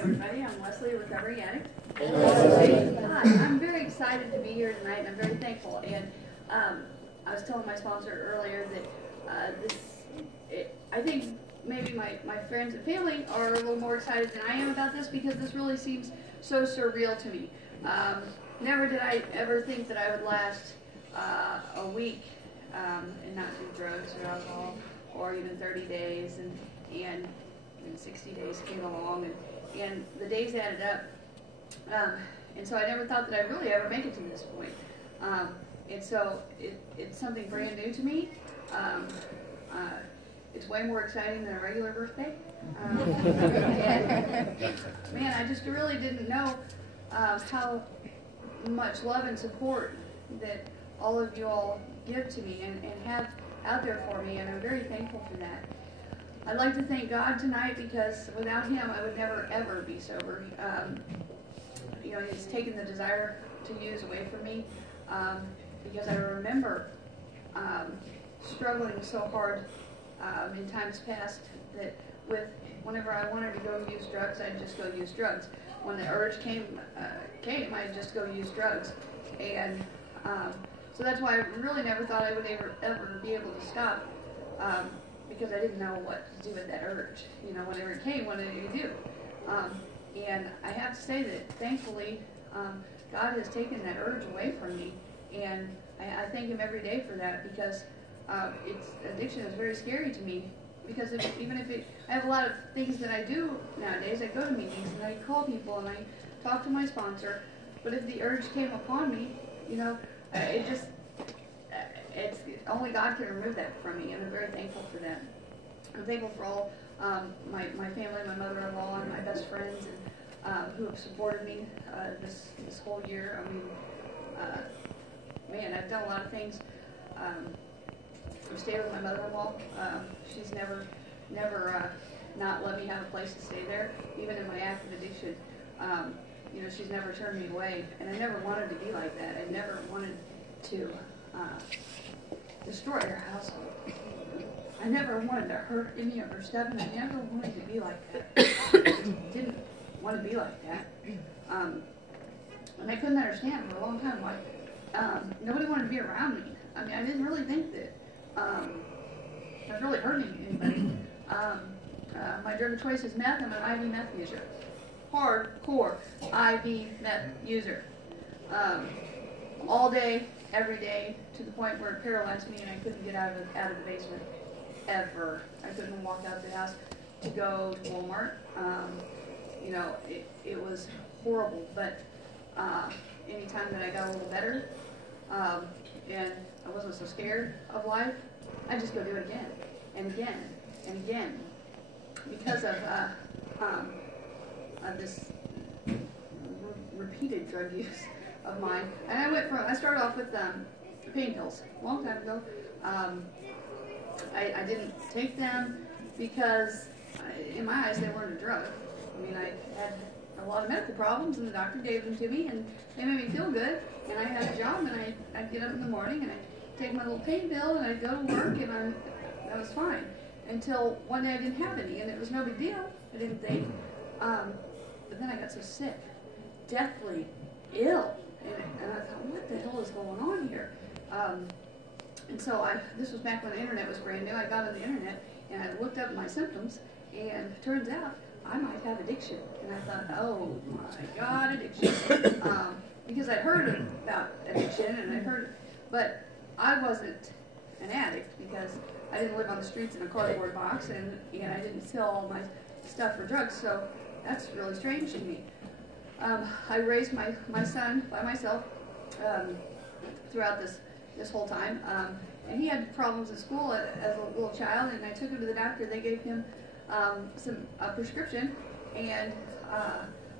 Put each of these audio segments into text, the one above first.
everybody. I'm Leslie, a recovery addict. Hi, I'm very excited to be here tonight, and I'm very thankful. And I was telling my sponsor earlier that I think maybe my friends and family are a little more excited than I am about this, because this really seems so surreal to me. Never did I ever think that I would last a week and not do drugs or alcohol, or even 30 days, and 60 days came along, and the days added up, and so I never thought that I'd really ever make it to this point, and so it's something brand new to me. It's way more exciting than a regular birthday, and man, I just really didn't know how much love and support that all of you all give to me and have out there for me, and I'm very thankful for that. I'd like to thank God tonight, because without Him I would never ever be sober. You know, He's taken the desire to use away from me, because I remember struggling so hard in times past that whenever I wanted to go use drugs, I'd just go use drugs. When the urge came, I'd just go use drugs, and so that's why I really never thought I would ever be able to stop, because I didn't know what to do with that urge. You know, whenever it came, what did I do? And I have to say that thankfully, God has taken that urge away from me, and I thank Him every day for that, because addiction is very scary to me. Because I have a lot of things that I do nowadays. I go to meetings and I call people and I talk to my sponsor. But if the urge came upon me, you know, it's only God can remove that from me, and I'm very thankful for that. I'm thankful for all my family, my mother-in-law, and my best friends, and who have supported me this whole year. I mean, man, I've done a lot of things. I stay with my mother-in-law. She's never not let me have a place to stay there, even in my active addiction. You know, she's never turned me away, and I never wanted to be like that. I never wanted to destroy her household. I never wanted to hurt any of her stuff, and I never wanted to be like that. Didn't want to be like that. And I couldn't understand for a long time why nobody wanted to be around me. I mean, I didn't really think that I was really hurting anybody. My drug of choice is meth. I'm an IV meth user. Hardcore IV meth user. All day, every day, to the point where it paralyzed me and I couldn't get out of the basement ever. I couldn't walk out the house to go to Walmart. You know, it was horrible. But anytime that I got a little better, and I wasn't so scared of life, I just go do it again and again and again, because of this repeated drug use of mine. And I started off with pain pills a long time ago. I didn't take them because, in my eyes, they weren't a drug. I mean, I had a lot of medical problems, and the doctor gave them to me, and they made me feel good. And I had a job, and I'd get up in the morning, and I'd take my little pain pill, and I'd go to work, and I was fine. Until one day I didn't have any, and it was no big deal, I didn't think. But then I got so sick, deathly ill, and I thought, what the hell is going on here? And so this was back when the internet was brand new. I got on the internet, and I looked up my symptoms, and it turns out I might have addiction. And I thought, oh my God, addiction. Because I'd heard about addiction, and but I wasn't an addict, because I didn't live on the streets in a cardboard box, and I didn't sell all my stuff for drugs, so that's really strange to me. I raised my son by myself throughout this whole time, and he had problems in school as a little child, and I took him to the doctor. They gave him a prescription, and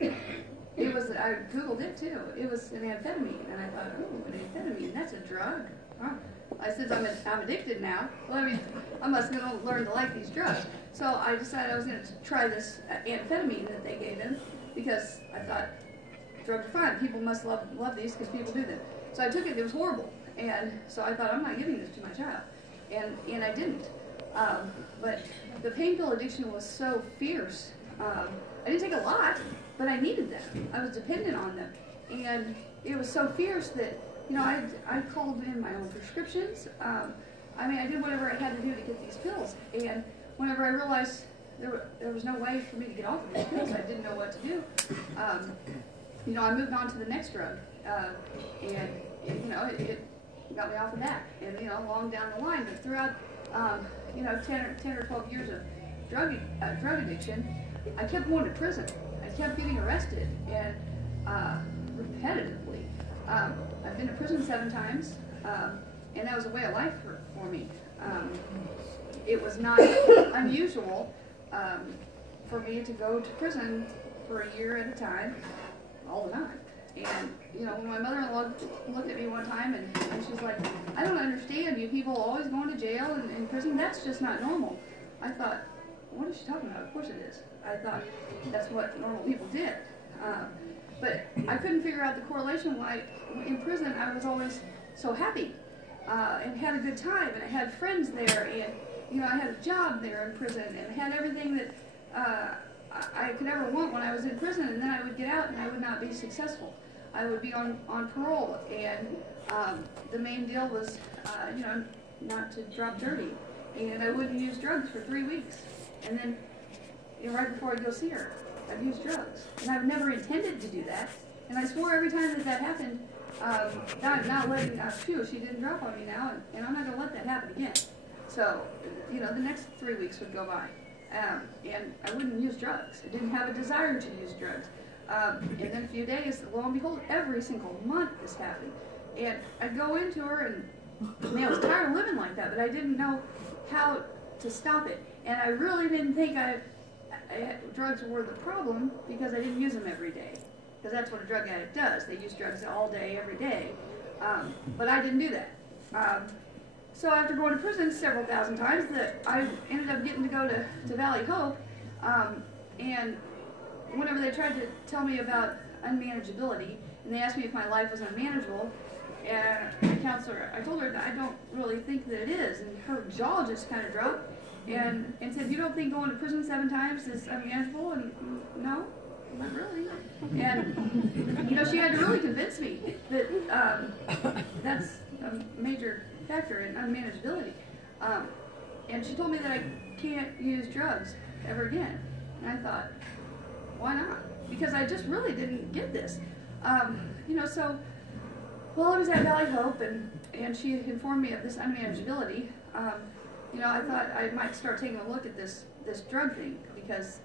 it was, I Googled it too. It was an amphetamine, and I thought, oh, an amphetamine, that's a drug. Huh. I said, I'm addicted now. Well, I mean, I must learn to like these drugs. So I decided I was going to try this amphetamine that they gave him, because I thought drugs are fine. People must love these because people do them. So I took it. It was horrible, and so I thought, I'm not giving this to my child, and I didn't. But the pain pill addiction was so fierce I didn't take a lot, but I needed them. I was dependent on them. And it was so fierce that, I called in my own prescriptions. I did whatever I had to do to get these pills. And whenever I realized there was no way for me to get off of these pills, I didn't know what to do. I moved on to the next drug. And it got me off of that. And, along down the line, but throughout, 10 or 12 years of drug addiction, I kept going to prison. I kept getting arrested, and repetitively. I've been to prison 7 times, and that was a way of life for me. It was not unusual for me to go to prison for a year at a time, all the time. And, when my mother-in-law looked at me one time, and she's like, I don't understand, you people always going to jail and in prison, that's just not normal. I thought, what is she talking about? Of course it is. I thought that's what normal people did. But I couldn't figure out the correlation why in prison I was always so happy and had a good time, and I had friends there, and I had a job there in prison, and had everything that I could ever want when I was in prison. And then I would get out and I would not be successful. I would be on parole, and the main deal was not to drop dirty, and I wouldn't use drugs for 3 weeks, and then right before I'd go see her, I'd use drugs. And I've never intended to do that. And I swore every time that happened, I'm not letting, she didn't drop on me now, and I'm not going to let that happen again. So, the next 3 weeks would go by. And I wouldn't use drugs. I didn't have a desire to use drugs. And then a few days, lo and behold, every single month this happened. And I'd go into her, and I was tired of living like that, but I didn't know how to stop it. And I really didn't think drugs were the problem because I didn't use them every day. Because that's what a drug addict does. They use drugs all day, every day. But I didn't do that. So after going to prison several thousand times, I ended up getting to go to Valley Hope. And whenever they tried to tell me about unmanageability, and they asked me if my life was unmanageable, and the counselor, I told her that I don't really think that it is. And her jaw just kind of dropped. And said, you don't think going to prison 7 times is unmanageable? And no, not really. And, she had to really convince me that that's a major factor in unmanageability. And she told me that I can't use drugs ever again. And I thought, why not? Because I just really didn't get this. So while I was at Valley Hope, and she informed me of this unmanageability, I thought I might start taking a look at this drug thing, because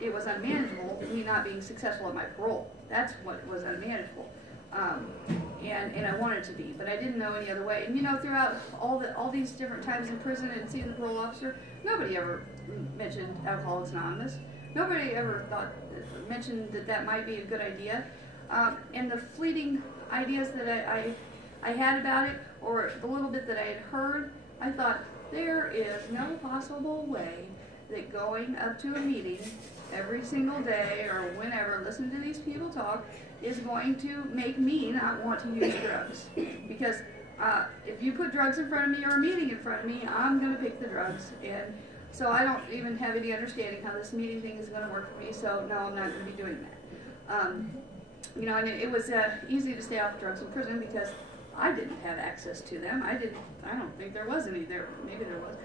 it was unmanageable, me not being successful at my parole. That's what was unmanageable. And I wanted to be, but I didn't know any other way. And throughout all these different times in prison and seeing the parole officer, nobody ever mentioned Alcoholics Anonymous. Nobody ever mentioned that might be a good idea. And the fleeting ideas that I had about it, or the little bit that I had heard, I thought, there is no possible way that going up to a meeting every single day or whenever, listening to these people talk, is going to make me not want to use drugs. Because if you put drugs in front of me or a meeting in front of me, I'm going to pick the drugs. And so I don't even have any understanding how this meeting thing is going to work for me, so no, I'm not going to be doing that. And it was easy to stay off drugs in prison because I didn't have access to them. I don't think there was any there. Maybe there was.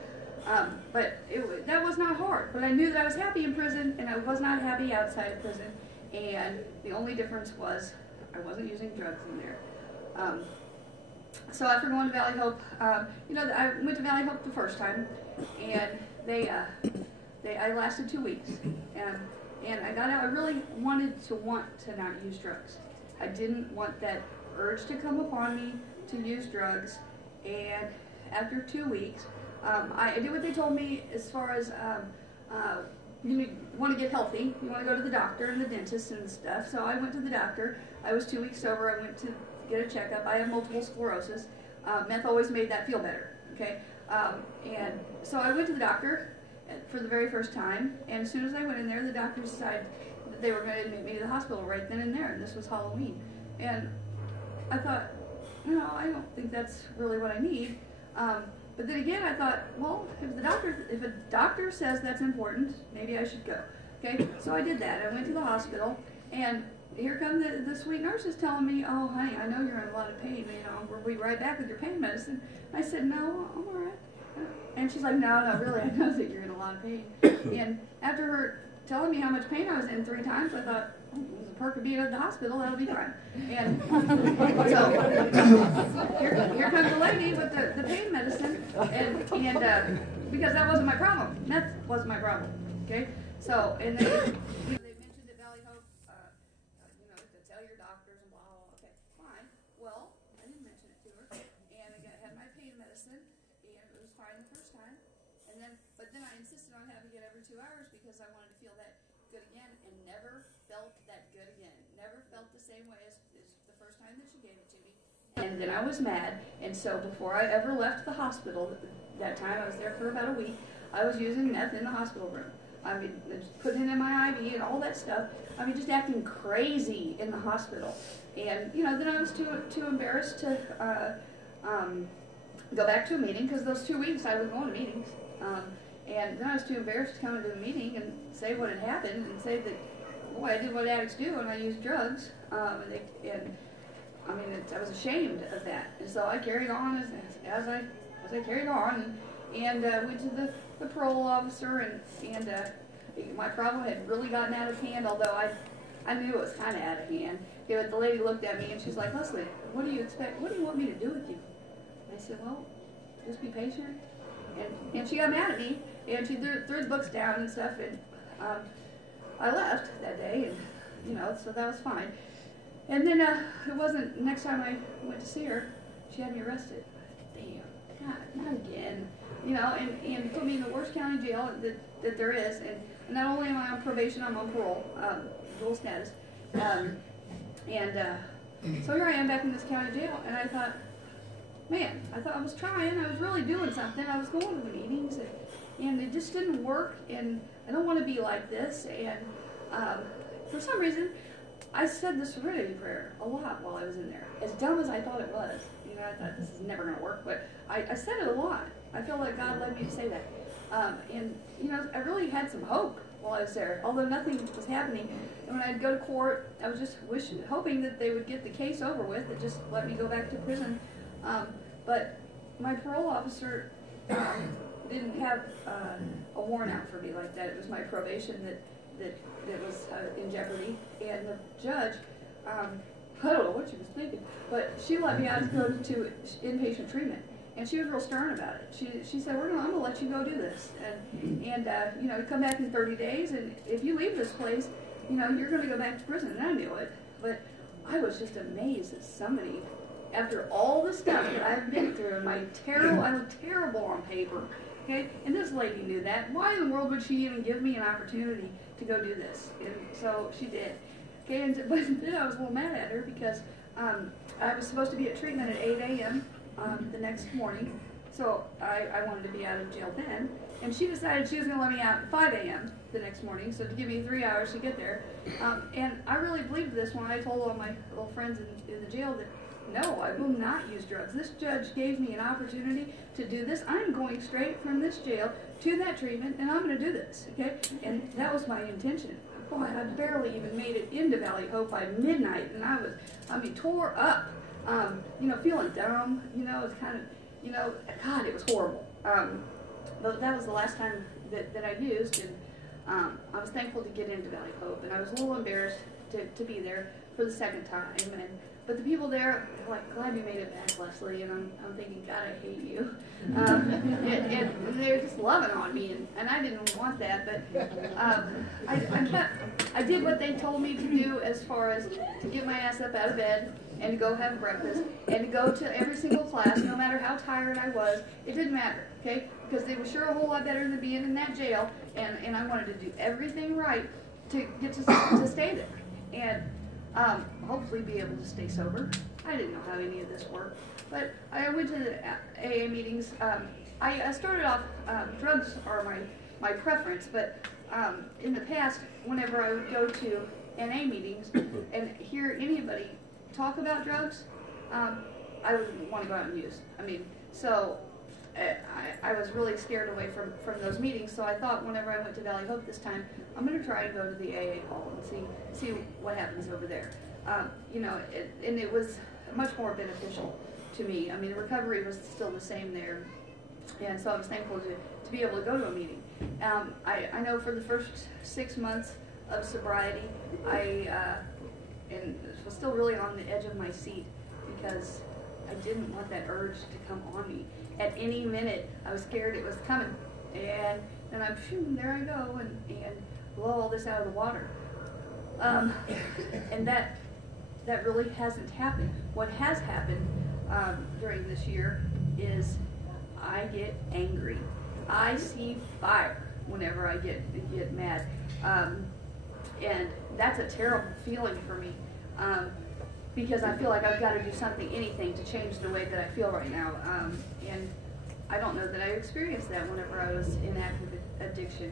But that was not hard. But I knew that I was happy in prison, and I was not happy outside of prison. And the only difference was I wasn't using drugs in there. So after going to Valley Hope, I went to Valley Hope the first time, and I lasted 2 weeks. And I got out. I really wanted to not use drugs. I didn't want that urge to come upon me to use drugs. And after 2 weeks, I did what they told me as far as you want to get healthy. You want to go to the doctor and the dentist and stuff. So I went to the doctor. I was 2 weeks sober. I went to get a checkup. I have multiple sclerosis. Meth always made that feel better. Okay, and so I went to the doctor for the very first time. And as soon as I went in there, the doctor decided that they were going to admit me to the hospital right then and there. And this was Halloween. And I thought, I don't think that's really what I need. But then again, I thought, well, if a doctor says that's important, maybe I should go. Okay, so I did that. I went to the hospital, and here come the sweet nurses telling me, "Oh, honey, I know you're in a lot of pain. You know, we'll be right back with your pain medicine." I said, "No, I'm all right." And she's like, "No, no, really, I know that you're in a lot of pain." And after her telling me how much pain I was in 3 times, I thought, oh, there's a perk of being at the hospital, that'll be fine. And so here comes the lady with the pain medicine, and because that wasn't my problem. Meth wasn't my problem. Okay? So, and they mentioned at Valley Hope, you know, to tell your doctors and blah, blah, blah. Okay, fine. Well, I didn't mention it to her, and I had my pain medicine, and it was fine the first time. But then I insisted on having it every 2 hours because I wanted to feel that good again, and never felt that good again. Never felt the same way as the first time that she gave it to me. And then I was mad, and so before I ever left the hospital, that time I was there for about a week, I was using meth in the hospital room. I mean, putting it in my IV and all that stuff. I mean, just acting crazy in the hospital. And, you know, then I was too embarrassed to go back to a meeting, because those 2 weeks I was going to meetings. And then I was too embarrassed to come into a meeting and say what had happened and say that, boy, I did what addicts do and I used drugs. I was ashamed of that. And so I carried on as I carried on, and went to the parole officer, and my problem had really gotten out of hand, although I knew it was kind of out of hand. You know, the lady looked at me and she's like, "Leslie, what do you expect? What do you want me to do with you?" I said, "Well, just be patient." And she got mad at me, and she threw the books down and stuff, and I left that day, and, you know, so that was fine. And then it wasn't, next time I went to see her, she had me arrested. Damn, God, not again. You know, and put me in the worst county jail that there is, and not only am I on probation, I'm on parole, dual status. So here I am back in this county jail, and I thought, man, I thought I was trying, I was really doing something, I was going to the meetings, and it just didn't work, and I don't want to be like this, and for some reason, I said the serenity prayer a lot while I was in there, as dumb as I thought it was. You know, I thought this is never going to work, but I said it a lot. I feel like God led me to say that. And, you know, I really had some hope while I was there, although nothing was happening. And when I'd go to court, I was just hoping that they would get the case over with and just let me go back to prison. But my parole officer didn't have a warrant out for me like that. It was my probation that was in jeopardy. And the judge, I don't know what she was thinking, but she let me out to go to inpatient treatment. And she was real stern about it. She said, I'm going to let you go do this. And you know, you come back in 30 days, and if you leave this place, you know, you're going to go back to prison. And I knew it. But I was just amazed that somebody, after all the stuff that I've been through, and I look terrible on paper, okay? And this lady knew that. Why in the world would she even give me an opportunity to go do this? And so she did. Okay, but then I was a little mad at her because I was supposed to be at treatment at 8 a.m. The next morning, so I wanted to be out of jail then, and she decided she was going to let me out at 5 a.m. the next morning, so to give me 3 hours to get there. And I really believed this when I told all my little friends in the jail that, no, I will not use drugs. This judge gave me an opportunity to do this. I'm going straight from this jail to that treatment, and I'm going to do this, okay? And that was my intention. Boy, I barely even made it into Valley Hope by midnight, and I was, tore up. You know, feeling dumb, you know, it's kind of, you know, God, it was horrible. But that was the last time that I used, and I was thankful to get into Valley Hope, and I was a little embarrassed to be there for the second time. But the people there, they're like, glad you made it back, Leslie, and I'm thinking, God, I hate you. And they're just loving on me, and I didn't want that, but I did what they told me to do as far as to get my ass up out of bed and to go have breakfast and to go to every single class, no matter how tired I was. It didn't matter, okay? Because they were sure a whole lot better than being in that jail, and I wanted to do everything right to get to stay there. And hopefully be able to stay sober. I didn't know how any of this worked, but I went to the AA meetings. I started off, drugs are my preference, but in the past, whenever I would go to NA meetings and hear anybody talk about drugs, I would want to go out and use. So I was really scared away from those meetings. So I thought whenever I went to Valley Hope this time, I'm going to try and go to the AA hall and see what happens over there. You know, and it was much more beneficial to me. I mean, the recovery was still the same there, and so I was thankful to be able to go to a meeting. I know for the first 6 months of sobriety, and was still really on the edge of my seat because I didn't want that urge to come on me. At any minute, I was scared it was coming, and then there I go, and blow all this out of the water. And that really hasn't happened. What has happened during this year is I get angry. I see fire whenever I get mad, and that's a terrible feeling for me because I feel like I've got to do something, anything, to change the way that I feel right now. And I don't know that I experienced that whenever I was in active addiction.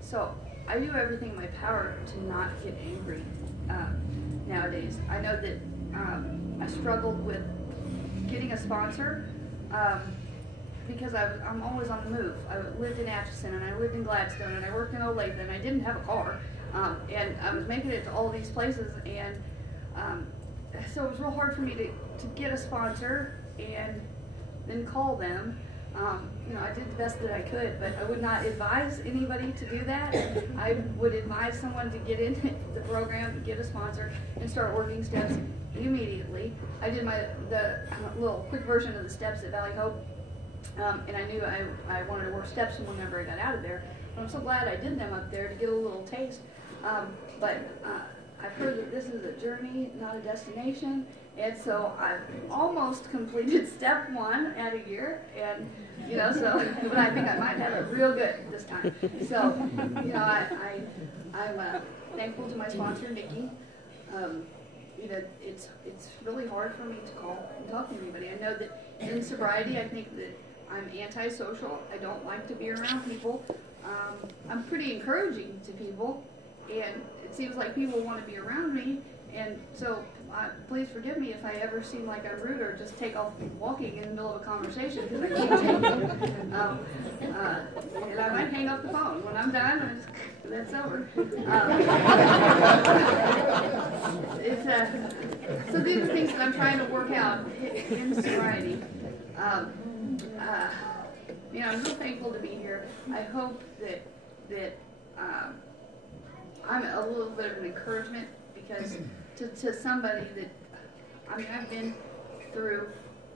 So I do everything in my power to not get angry nowadays. I know that I struggled with getting a sponsor because I'm always on the move. I lived in Atchison, and I lived in Gladstone, and I worked in Olathe, and I didn't have a car. And I was making it to all these places, and so it was real hard for me to get a sponsor and then call them. You know, I did the best that I could, but I would not advise anybody to do that. I would advise someone to get in the program, get a sponsor, and start working steps immediately. I did the little quick version of the steps at Valley Hope, and I knew I wanted to work steps whenever I got out of there. But I'm so glad I did them up there to get a little taste. But I've heard that this is a journey, not a destination, and so I've almost completed step 1 at a year, and you know, so but I think I might have it real good this time. So you know, I'm thankful to my sponsor, Nikki. You know, it's really hard for me to call and talk to anybody. I know that in sobriety, I think that I'm antisocial. I don't like to be around people. I'm pretty encouraging to people, and it seems like people want to be around me, and so please forgive me if I ever seem like I'm rude or just take off walking in the middle of a conversation, because I can't change it. And I might hang up the phone. When I'm done, that's over. So these are things that I'm trying to work out in sobriety. You know, I'm so thankful to be here. I hope that I'm a little bit of an encouragement, because to somebody that, I mean, I've been through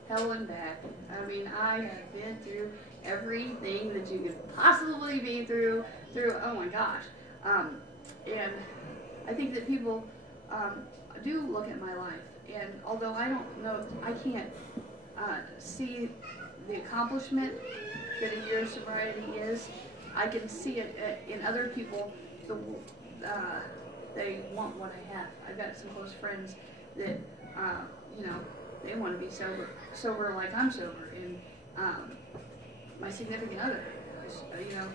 hell and back. I mean, I have been through everything that you could possibly be through, oh my gosh. And I think that people do look at my life, and although I don't know, I can't see the accomplishment that a year of sobriety is, I can see it in other people. They want what I have. I've got some close friends that, you know, they want to be sober like I'm sober. And my significant other, you know,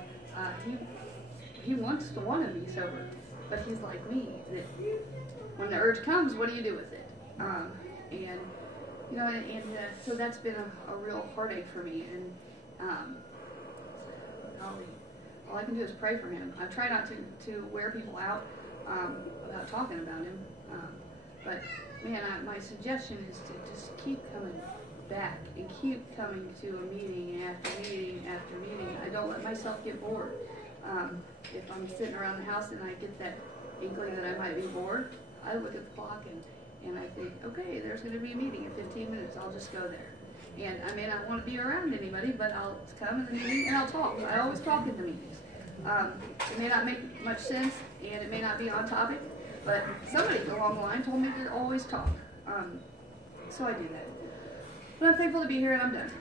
he wants to want to be sober, but he's like me, that when the urge comes, what do you do with it? And you know, so that's been a real heartache for me. And all I can do is pray for him. I try not to wear people out about talking about him. But man, my suggestion is to just keep coming back and keep coming to a meeting after meeting after meeting. I don't let myself get bored. If I'm sitting around the house and I get that inkling that I might be bored, I look at the clock and I think, okay, there's going to be a meeting in 15 minutes. I'll just go there. And I may not want to be around anybody, but I'll come in the meeting and I'll talk. I always talk in the meetings. It may not make much sense, and it may not be on topic, but somebody along the line told me to always talk. So I do that. But I'm thankful to be here, and I'm done.